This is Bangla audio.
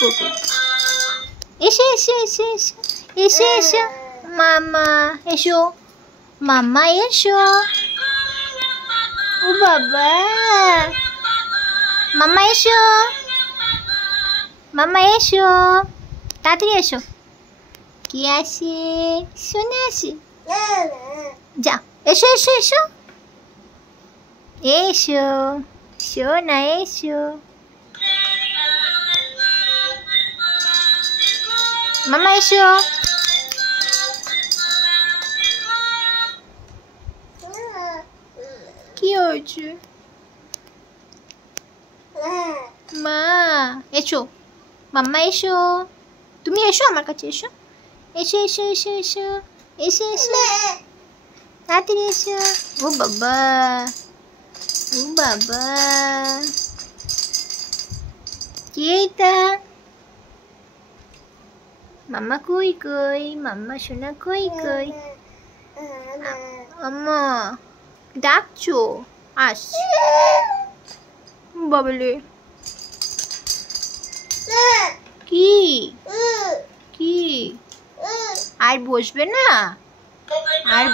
পুকুর। এসো এসো এসো এসো এসো এসো মামা এসো, মামা এসো। ও বাবা, মামা এসো, মামা এসো, তাড়াতাড়ি এসো। কি আসে? শোনা আসে। যা এসো এসো এসো এসো সোনা এসো। মামা এসো। কি হয়েছে? মা এসো, মাম্মা এসো, তুমি এসো আমার কাছে এসো, এসো এসো এসো এসো এসো এসো তাড়াতাড়ি এসো। ও বাবা, ও বাবা, কি এটা? মাম্মা কই কই, মাম্মা সোনা কই কই? আম্মা ডাকছো? আসছি বাবলে। কি কি আর বসবে না? আর